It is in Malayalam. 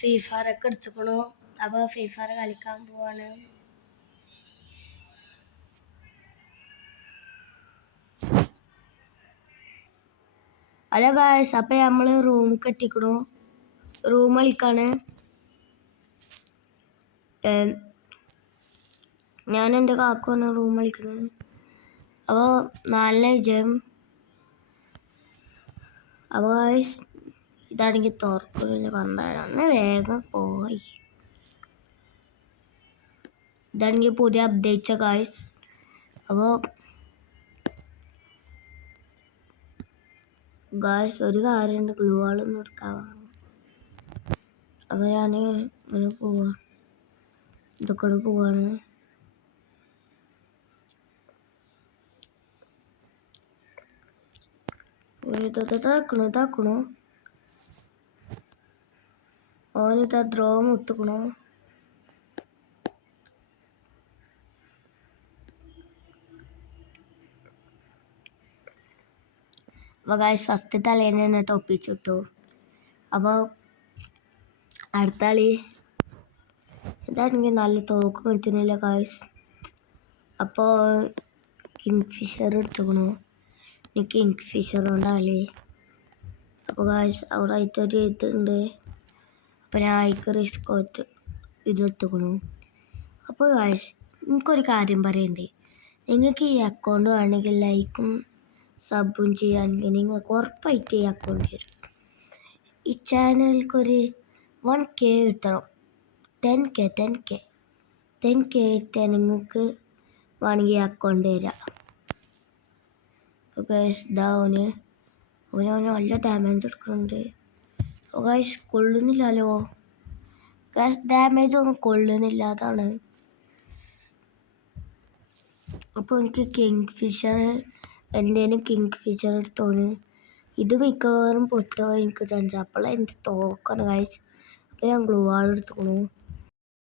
ഫ്രീ ഫയർ ഒക്കെ എടുത്തുക്കണു. അപ്പോൾ ഫ്രീ ഫയർ കളിക്കാൻ പോവാണ്. ഹലോ ഗായ്സ്, അപ്പം നമ്മൾ റൂമിൽ എത്തിക്കണു. റൂം കളിക്കാണ്. ഞാൻ എൻ്റെ കാക്കുവാണ് റൂം കളിക്കുന്നത്. അപ്പോൾ 4 വിജയം. അപ്പോൾ ഗായ്സ് ഇതാണെങ്കിൽ തുറക്കില്ല, പറഞ്ഞാൽ വേഗം പോയി. ഇതാണെങ്കിൽ പുതിയ അപ്ഡേറ്റ്സ് ഗായ്സ്. അപ്പോൾ ഗായ്സ് ഒരു കാര്യമുണ്ട്, ഗ്ലൂ വാളൊന്നും എടുക്കാൻ. അപ്പോൾ ഞാൻ ഇങ്ങനെ പോവാണ്, ഇതൊക്കെ പോവാണ്. ഇതാക്കണു ഓനിതാ ദ്രോഹം മുത്തുക്കണു. അപ്പോൾ ഗായ്സ് ഫസ്റ്റ് തലേന്ന് തന്നെ തോപ്പിച്ചിട്ടു. അപ്പോൾ അടുത്ത കളി ഇതാണെങ്കിൽ നല്ല തോക്ക് കിട്ടുന്നില്ല ഗായ്സ്. അപ്പോൾ കിങ് ഫിഷർ എടുത്തുക്കണു. ഇനി കിങ് ഫിഷർ കൊണ്ടാളി. അപ്പോൾ ഗായ്സ് അവിടെ ആയിട്ടൊരു ഇതുണ്ട്. അപ്പോൾ ഞാൻ ആയിക്ക് റിസ്ക് ഇതെടുത്തുക്കണു. അപ്പോൾ ഗായ്സ് എനിക്കൊരു കാര്യം പറയണ്ടേ, നിങ്ങൾക്ക് ഈ അക്കൗണ്ട് വേണമെങ്കിൽ ലൈക്കും സബും ചെയ്യാണെങ്കിൽ നിങ്ങൾക്ക് ഉറപ്പായിട്ട് ഈ അക്കൗണ്ട് തരും. ഈ ചാനലിൽക്കൊരു 1K കിട്ടണം. 10K കിട്ടിയാൽ നിങ്ങൾക്ക് വേണമെങ്കിൽ ഈ അക്കൗണ്ട് തരാം. അപ്പോൾ ഗായ്സ് ഇതാ ഓന് നല്ല ഡാമേജ് എടുക്കുന്നുണ്ട്. അപ്പോൾ ഗായ്സ് കൊള്ളുന്നില്ലല്ലോ. ഗായ്സ് ഡാമേജ് ഒന്നും കൊള്ളുന്നില്ല, അതാണ്. അപ്പോൾ എനിക്ക് കിങ് ഫിഷർ എടുത്തോണ്. ഇത് മിക്കവാറും പൊട്ടോ എനിക്ക് ചാൻസ്. അപ്പോൾ എൻ്റെ തോക്കാണ് ഗായ്സ്. അപ്പോൾ ഞാൻ ഗ്ലൂ വാൾ എടുത്തുക്കണു.